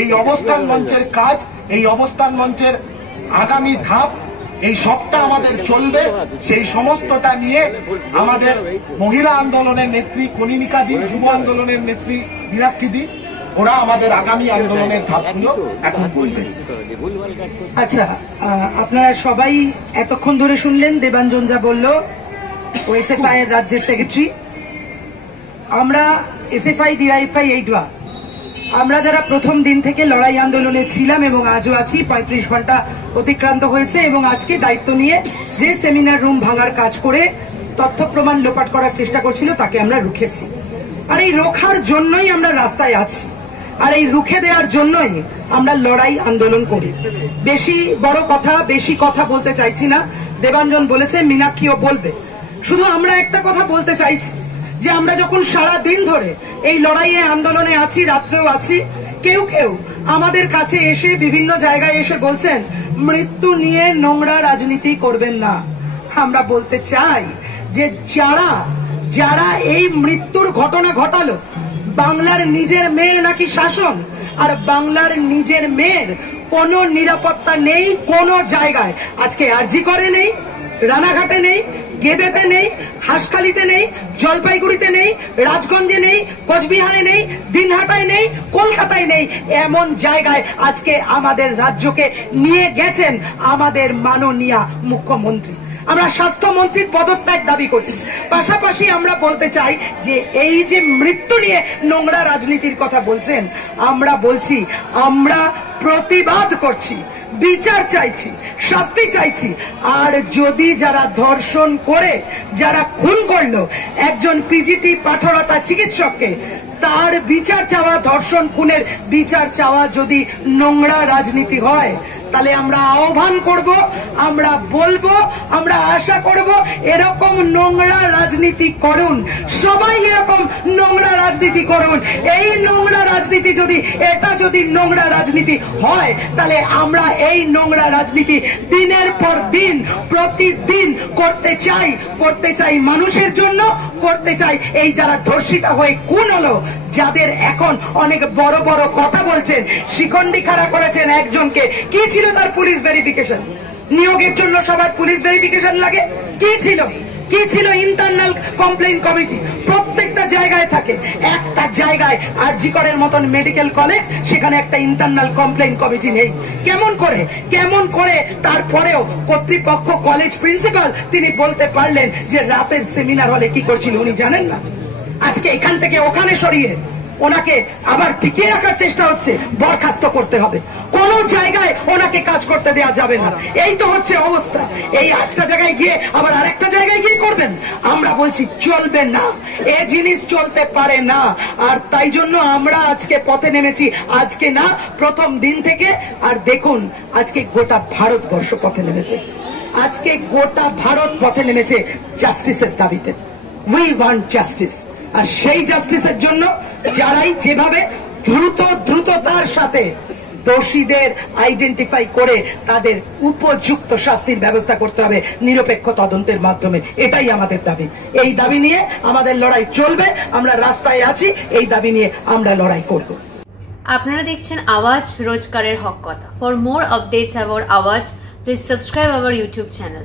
এই অবস্থান মঞ্চের কাজ, এই অবস্থান মঞ্চের আগামী ধাপ, এই সপ্তাহ আমাদের চলবে। সেই সমস্তটা নিয়ে আমাদের মহিলা আন্দোলনের নেত্রী কনিনিকা দি, যুব আন্দোলনের নেত্রী মীনাক্ষী দি, ওরা আমাদের আগামী আন্দোলনের ধাপগুলো এখন বলবেন। আচ্ছা, আপনারা সবাই এতক্ষণ ধরে শুনলেন দেবাঞ্জন যা বলল, ও এসএফআই এর রাজ্যের সেক্রেটারি। আমরা এসএফআই ডিওয়াইএফআই এইডওয়া আমরা যারা প্রথম দিন থেকে লড়াই আন্দোলনে ছিলাম এবং আজও আছি, 35 ঘন্টা অতিক্রান্ত হয়েছে এবং আজকে দায়িত্ব নিয়ে যে সেমিনার রুম ভাঙার কাজ করে তথ্য প্রমাণ লোপাট করার চেষ্টা করছিল তাকে আমরা রুখেছি। আর এই রোখার জন্যই আমরা রাস্তায় আছি, আর এই রুখে দেওয়ার জন্যই আমরা লড়াই আন্দোলন করি। বেশি কথা বলতে চাইছি না। দেবাঞ্জন বলেছে, মীনাক্ষীও বলবে। শুধু আমরা একটা কথা বলতে চাইছি যে আমরা যখন সারা দিন ধরে এই লড়াইয়ে আন্দোলনে আছি, রাত্রেও আছি, কেউ কেউ আমাদের কাছে এসে বিভিন্ন জায়গায় এসে বলছেন মৃত্যু নিয়ে নোংরা রাজনীতি করবেন না। আমরা বলতে চাই যে যারা এই মৃত্যুর ঘটনা ঘটালো, বাংলার নিজের মেয়ের নাকি শাসন, আর বাংলার নিজের মেয়ের কোনো নিরাপত্তা নেই কোনো জায়গায়। আজকে আরজি করে নেই, রানাঘাটে নেই, গেদেতে নেই, হাসখালিতে নেই, জলপাইগুড়িতে নেই, রাজগঞ্জে নেই, কোচবিহারে নেই, দিনহাটায় নেই, কলকাতায় নেই। এমন জায়গায় আজকে আমাদের রাজ্যকে নিয়ে গেছেন আমাদের মাননীয় মুখ্যমন্ত্রী। আমরা স্বাস্থ্যমন্ত্রীর পদত্যাগ দাবি করছি। পাশাপাশি আমরা বলতে চাই যে এই যে মৃত্যু নিয়ে নোংরা রাজনীতির কথা বলছেন, আমরা বলছি আমরা প্রতিবাদ করছি, বিচার চাইছি, শাস্তি চাইছি। আর যদি যারা ধর্ষণ করে, যারা খুন করলো একজন পিজিটি পাঠরতা চিকিৎসককে, তার বিচার চাওয়া, ধর্ষণ খুনের বিচার চাওয়া যদি নোংরা রাজনীতি হয়, তাহলে আমরা আহ্বান করব, আমরা বলবো, আমরা আশা করব এরকম নোংরা রাজনীতি করুন, সবাই এরকম নোংরা রাজনীতি করুন। এই নোংরা রাজনীতি যদি নোংরা রাজনীতি হয়, তাহলে আমরা এই নোংরা রাজনীতি দিনের পর দিন প্রতিদিন করতে চাই মানুষের জন্য, করতে চাই এই যারা ধর্ষিতা হয়ে খুন হলো, যাদের এখন অনেক বড় বড় কথা বলছেন, শিখন্ডি খাড়া করেছেন একজনকে। কি ছিল তার পুলিশ ভেরিফিকেশন? নিয়োগের জন্য সবার পুলিশ ভেরিফিকেশন লাগে? কি ছিল ইন্টারনাল কমপ্লেইন কমিটি? প্রত্যেকটা জায়গায় থাকে। একটা জায়গায় আরজি করের মতন মেডিকেল কলেজ, সেখানে একটা ইন্টারনাল কমপ্লেইন কমিটি নেই। কেমন করে তারপরেও কর্তৃপক্ষ, কলেজ প্রিন্সিপাল তিনি বলতে পারলেন যে রাতের সেমিনার হলে কি করছিল উনি জানেন না? আজকে এখান থেকে ওখানে সরিয়ে ওনাকে আবার টিকিয়ে রাখার চেষ্টা হচ্ছে, বরখাস্ত করতে হবে। কোন জায়গায় ওনাকে কাজ করতে দেওয়া যাবে না। এই তো হচ্ছে অবস্থা। এই একটা জায়গায় গিয়ে আবার আরেকটা জায়গায় গিয়ে করবেন। আমরা বলছি চলবে না, এ জিনিস চলতে পারে না। আর তাই জন্য আমরা আজকে পথে নেমেছি, আজকে না প্রথম দিন থেকে। আর দেখুন আজকে গোটা ভারতবর্ষ পথে নেমেছে, আজকে গোটা ভারত পথে নেমেছে জাস্টিসের দাবিতে। We want justice. আর সেই জাস্টিসের জন্য যারাই যেভাবে দ্রুততার সাথে দোষীদের আইডেন্টিফাই করে তাদের উপযুক্ত শাস্তির ব্যবস্থা করতে হবে নিরপেক্ষ তদন্তের মাধ্যমে, এটাই আমাদের দাবি। এই দাবি নিয়ে আমাদের লড়াই চলবে। আমরা রাস্তায় আছি, এই দাবি নিয়ে আমরা লড়াই করব। আপনারা দেখছেন আওয়াজ, রোজকারের হক কথা। ফর মোর আপডেটস অ্যাবাউট আওয়াজ, please subscribe our YouTube channel.